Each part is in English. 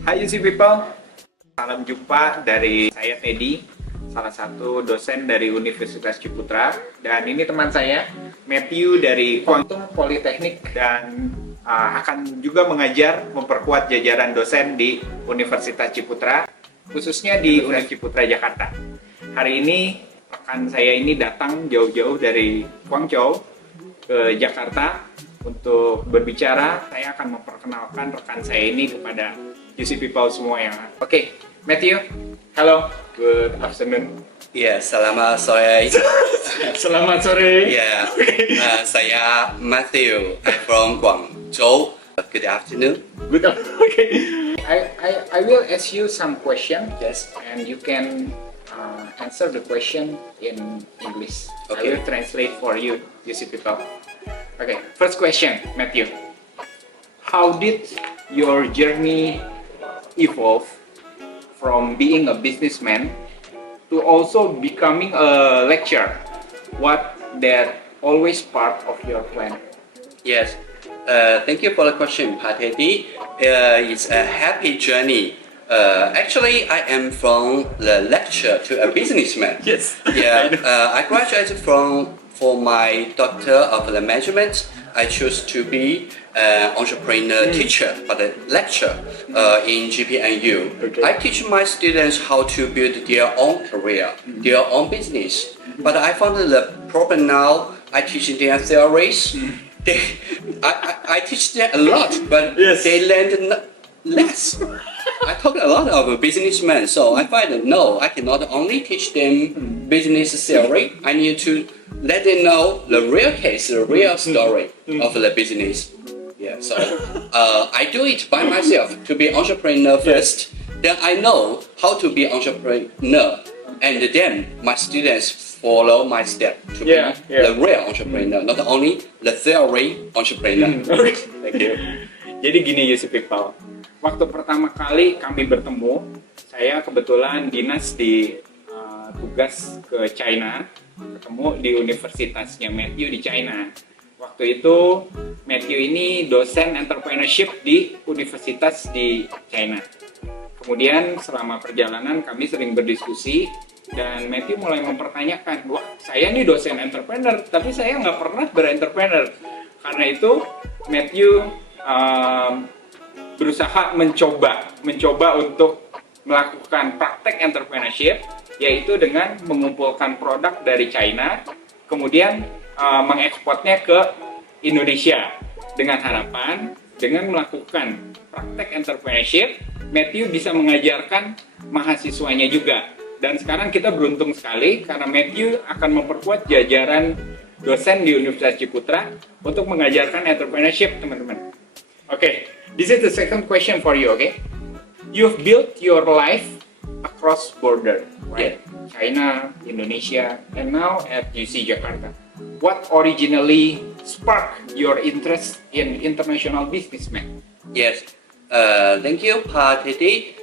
Hai UC People, salam jumpa dari saya Teddy, salah satu dosen dari Universitas Ciputra. Dan ini teman saya, Matthew dari Quantum Politeknik dan akan juga mengajar memperkuat jajaran dosen di Universitas Ciputra, khususnya di Universitas Ciputra Jakarta. Hari ini rekan saya ini datang jauh-jauh dari Guangzhou ke Jakarta untuk berbicara. Saya akan memperkenalkan rekan saya ini kepada UC People semua yang Oke, Matthew, halo, good afternoon. Ya, selamat sore. Selamat sore. Ya, saya Matthew. I'm from Guangzhou. Good afternoon. Good afternoon. Okay. I will ask you some question. Yes. And you can answer the question in English. I Okay. will translate for you, UC People. Okay, first question, Matthew. How did your journey evolve from being a businessman to also becoming a lecturer? What that always part of your plan? Yes. Thank you for the question, Pateti. It's a happy journey. Actually, I am from the lecture to a businessman. Yes. Yeah. I graduated for my doctor of the management. I choose to be an entrepreneur teacher, but a lecturer in GPNU. Okay. I teach my students how to build their own career, their own business. But I found the problem now. I teach their theories. I teach them a lot, but Yes. they learn less. I talk a lot of businessmen, so I find that no, I cannot only teach them business theory. I need to let them know the real case, the real story of the business. Yeah, so I do it by myself to be entrepreneur first. Then I know how to be entrepreneur, and then my students follow my step to Yeah, be yeah. the real entrepreneur, not only the theory entrepreneur. Okay. Thank you. Jadi gini UC People, waktu pertama kali kami bertemu, saya kebetulan dinas di tugas ke China, ketemu di universitasnya Matthew di China. Waktu itu Matthew ini dosen entrepreneurship di universitas di China. Kemudian selama perjalanan kami sering berdiskusi dan Matthew mulai mempertanyakan, wah saya nih dosen entrepreneur, tapi saya nggak pernah berentrepreneur. Karena itu Matthew berusaha mencoba untuk melakukan praktek entrepreneurship, yaitu dengan mengumpulkan produk dari China, kemudian mengekspornya ke Indonesia dengan harapan dengan melakukan praktek entrepreneurship, Matthew bisa mengajarkan mahasiswanya juga. Dan sekarang kita beruntung sekali karena Matthew akan memperkuat jajaran dosen di Universitas Ciputra untuk mengajarkan entrepreneurship, teman-teman. Okay, this is the second question for you, okay? You've built your life across border, right? China, Indonesia, and now at UC Jakarta. What originally sparked your interest in international businessman? Yes, thank you, Pa Teddy.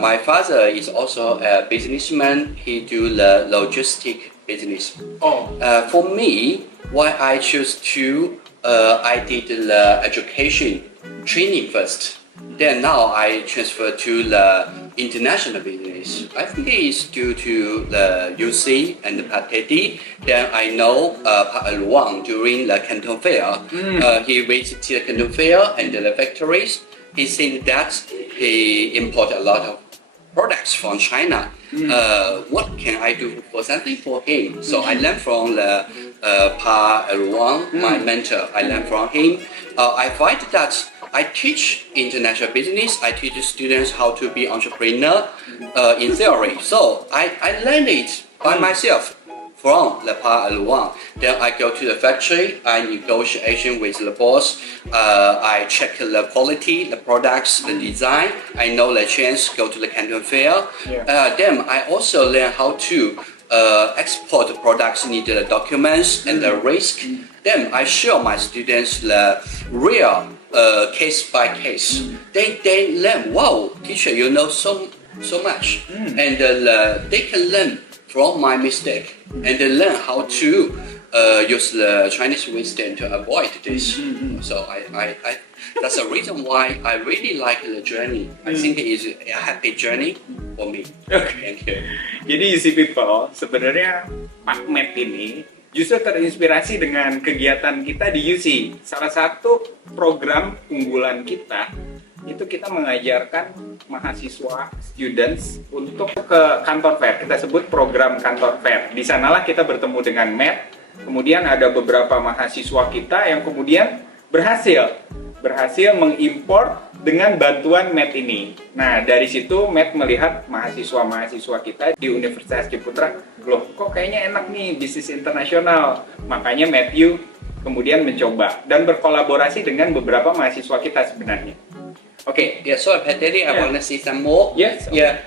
My father is also a businessman. He do the logistic business. Oh, For me, why I choose to, I did the education training first. Then now I transfer to the international business. I think it's due to the UC and the Pa Teddy. Then I know Pa Luang during the Canton Fair. He visited the Canton Fair and the factories. He said that he import a lot of products from China. What can I do for something for him? So I learned from the Pa Luang, my mentor. I learned from him. I find that I teach international business. I teach students how to be entrepreneur in theory. So I learned it by myself from the Pa Luang. Then I go to the factory. I negotiation with the boss. I check the quality, the products, the design. I know the chance. Go to the Canton Fair. Yeah. Then I also learn how to export the products, need the documents and the risk. Then I show my students the real case by case. They learn. Wow, teacher, you know so much, and they can learn from my mistake and they learn how to use the Chinese wisdom to avoid this. So that's the reason why I really like the journey. I think it is a happy journey for me. Thank you. Jadi UC People sebenarnya Pak Matt ini justru terinspirasi dengan kegiatan kita di UC. Salah satu program unggulan kita itu kita mengajarkan mahasiswa, students untuk ke kantor fair. Kita sebut program kantor fair. Di sanalah kita bertemu dengan Matt. Kemudian ada beberapa mahasiswa kita yang kemudian berhasil mengimpor dengan bantuan Matt ini. Nah, dari situ Matt melihat mahasiswa-mahasiswa kita di Universitas Ciputra, loh kok kayaknya enak nih bisnis internasional. Makanya Matthew kemudian mencoba dan berkolaborasi dengan beberapa mahasiswa kita sebenarnya. Okay. Yeah, so Pat Daddy, I want to see some more. Yes. Yeah.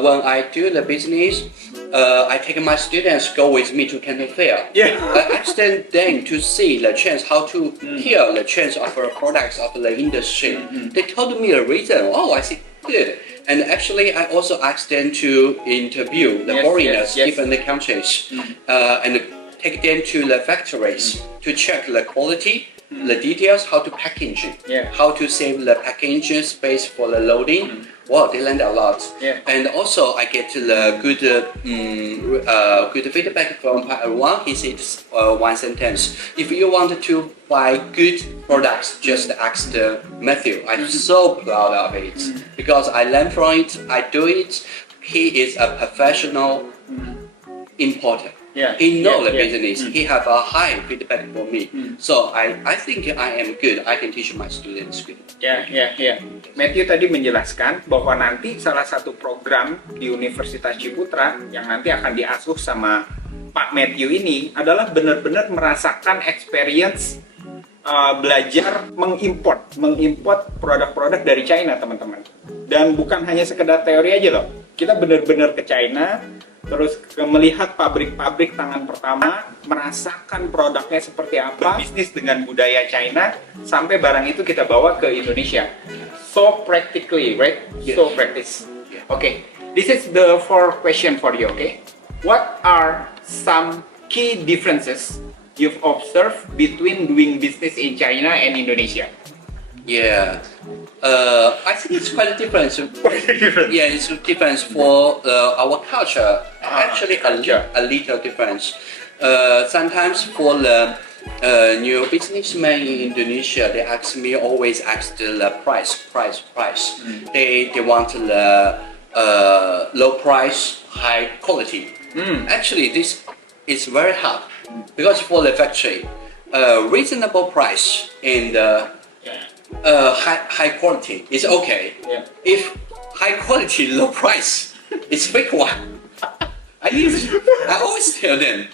When I do the business, I take my students go with me to Canton Fair. Yeah. I ask them then to see the chance, how to hear the chance of the products of the industry. They told me the reason. Oh, I see. Good. And actually, I also asked them to interview the foreigners, different countries, and take them to the factories to check the quality. The details, how to package it, how to save the packaging space for the loading. Wow, they learned a lot. And also I get the good feedback from everyone. He said one sentence: if you want to buy good products, just ask Matthew. I'm so proud of it because I learned from it. I do it. He is a professional importer. He knows the business. He have a high feedback for me. So I think I am good. I can teach my students good. Ya. Matthew tadi menjelaskan bahwa nanti salah satu program di Universitas Ciputra yang nanti akan diasuh sama Pak Matthew ini adalah benar-benar merasakan experience belajar mengimport produk-produk dari China, teman-teman. Dan bukan hanya sekedar teori aja loh. Kita benar-benar ke China, terus melihat pabrik-pabrik tangan pertama, merasakan produknya seperti apa, bisnis dengan budaya China, sampai barang itu kita bawa ke Indonesia. So practically, right? So practice. Okay, this is the fourth question for you, okay? What are some key differences you've observed between doing business in China and Indonesia? Yeah, I think it's quite different. Yeah, it's a difference for our culture. Actually, a little difference. Sometimes for the new businessmen in Indonesia, they always ask the price. They want the low price, high quality. Actually, this is very hard because for the factory, reasonable price and high quality is okay. If high quality, low price, it's fake one. I always tell them.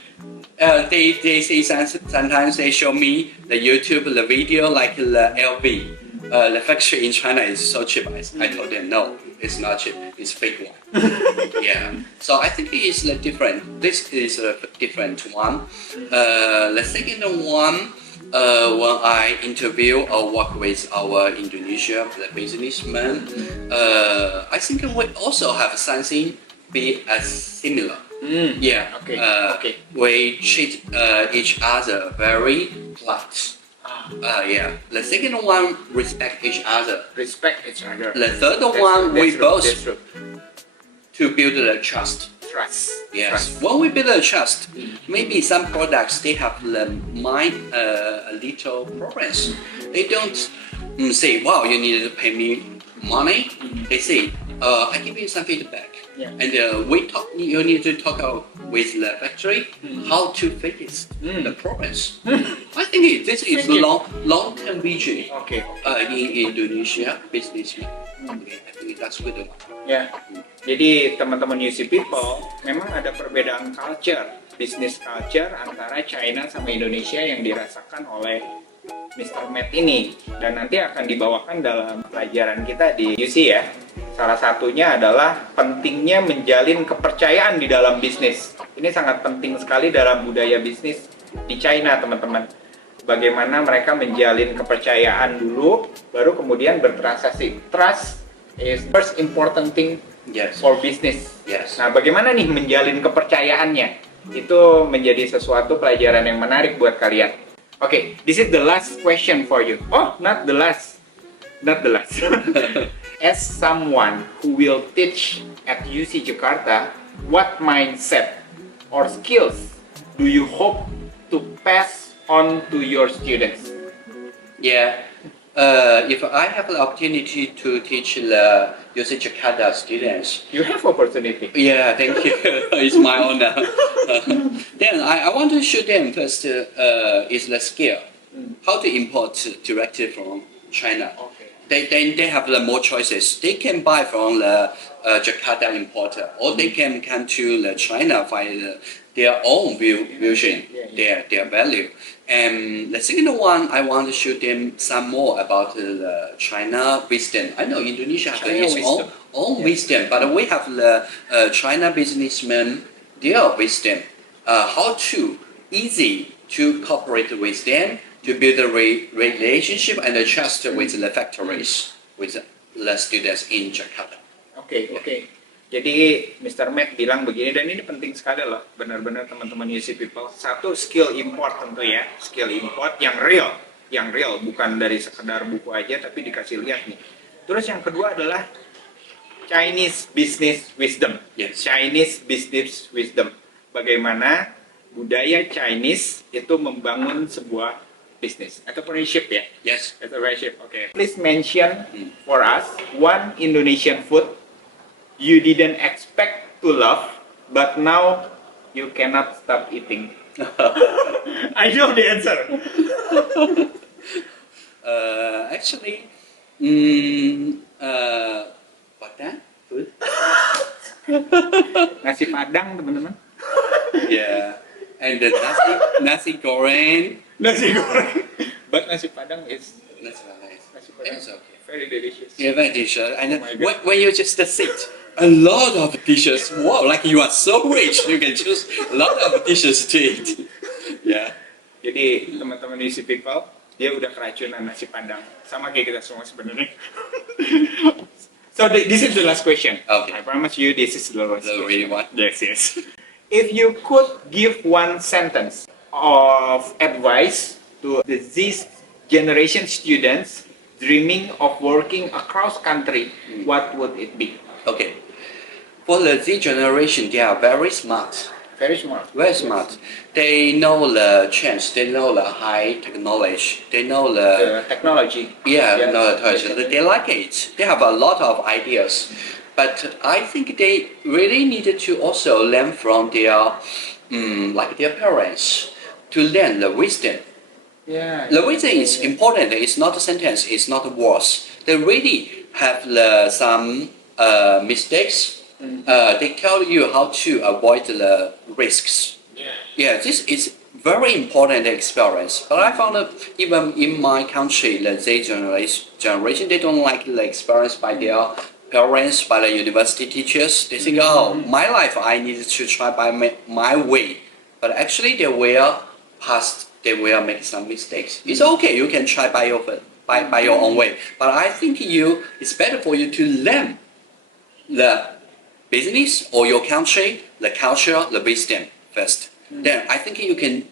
They say sometimes they show me the YouTube, the video like the LV. The factory in China is so cheap. I told them no, it's not cheap. It's fake one. Yeah. So I think it is different. This is a different one. The second one. When I interview or work with our Indonesia businessmen, I think we also have something be as similar. Okay. We treat each other very polite. The second one, respect each other. The third one, we both to build the trust. Yes. When we build a trust, maybe some products they have the mind a little problems. They don't say, "Wow, you need to pay me money." They say, "I give you some feedback." And you need to talk with the factory how to fix the problems. I think this is long-term vision in Indonesia business. I think that's good one. Ya, jadi teman-teman UC People, memang ada perbedaan culture, business culture antara China sama Indonesia yang dirasakan oleh Mr. Matt ini, dan nanti akan dibawakan dalam pelajaran kita di UC ya. Salah satunya adalah pentingnya menjalin kepercayaan di dalam bisnis. Ini sangat penting sekali dalam budaya bisnis di China, teman-teman. Bagaimana mereka menjalin kepercayaan dulu, baru kemudian bertransaksi. Trust is first important thing for business. Nah, bagaimana nih menjalin kepercayaannya? itu menjadi sesuatu pelajaran yang menarik buat kalian. Oke, this is the last question for you. Oh, not the last. Not the last. As someone who will teach at UC Jakarta, what mindset or skills do you hope to pass on to your students? Yeah. If I have the opportunity to teach the UC Jakarta students, You have opportunity. yeah, thank you. It's my honor. Then I want to show them first is the skill, how to import directly from China. Okay. They have the more choices. They can buy from the Jakarta importer, or they can come to the China find their own vision, their value. And the second one, I want to show them some more about the China wisdom. I know Indonesia has China its wisdom. own wisdom, but we have the China businessmen, their wisdom, how to easy to cooperate with them, to build a relationship and a trust with the factories, with the students in Jakarta. Oke. Jadi Mr. Matt bilang begini, dan ini penting sekali loh, benar-benar teman-teman UC People. Satu, skill import tentu ya, skill import yang real, bukan dari sekedar buku aja, tapi dikasih lihat nih. Terus yang kedua adalah Chinese business wisdom. Yes. Chinese business wisdom. Bagaimana budaya Chinese itu membangun sebuah bisnis, entrepreneurship ya. Yes. Entrepreneurship, okay. Please mention for us one Indonesian food you didn't expect to love, but now you cannot stop eating. I know the answer. Actually, what that? Food? Nasi Padang, teman-teman. Yeah, and the nasi goreng. Nasi goreng. But nasi Padang is That's nice. nasi Padang It's okay. very delicious. Yeah, very delicious. And Oh my God. when you just sit, a lot of dishes. Wow, like you are so rich, you can choose a lot of dishes to eat. Yeah. Jadi teman-teman UC People, dia udah keracunan nasi Padang, sama kayak kita semua sebenarnya. So this is the last question. Okay. I promise you this is the last The question. really one. Yes. If you could give one sentence of advice to these generation students dreaming of working across country, what would it be? Okay. For the Z generation, they are very smart. Very smart. Very smart. They know the trends. They know the high technology. They know the Technology. yeah, Yes. no technology. They like it. They have a lot of ideas, but I think they really needed to also learn from their like their parents to learn the wisdom. Yeah. The wisdom is important. It's not a sentence. It's not words. They really have some mistakes. They tell you how to avoid the risks. Yeah, this is very important experience. But I found that even in my country, the Z generation, they don't like the experience by their parents, by the university teachers. They think, oh, my life, I need to try by my way. But actually, they will make some mistakes. It's okay. You can try by your own way. But I think it's better for you to learn the business or your country, the culture, the wisdom first. Then I think you can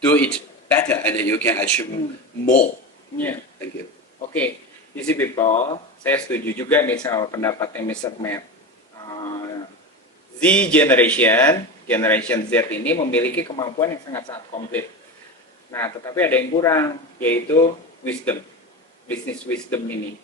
do it better and you can achieve more. Yeah. Thank you. Oke, UC People, saya setuju juga nih sama pendapatnya Mr. Matt. Z Generation Z ini memiliki kemampuan yang sangat-sangat komplit. Nah, tetapi ada yang kurang, yaitu wisdom, business wisdom ini,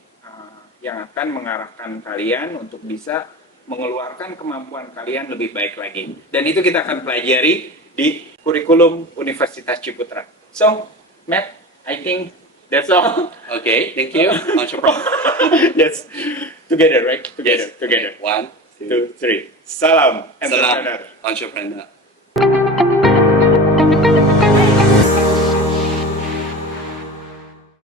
yang akan mengarahkan kalian untuk bisa mengeluarkan kemampuan kalian lebih baik lagi. Dan itu kita akan pelajari di kurikulum Universitas Ciputra. So, Matt, I think that's all. Okay, thank you. Entrepreneur. Yes, together, right? Together. Okay. 1, 2, 2, 3. Salam, Salam, entrepreneur. entrepreneur.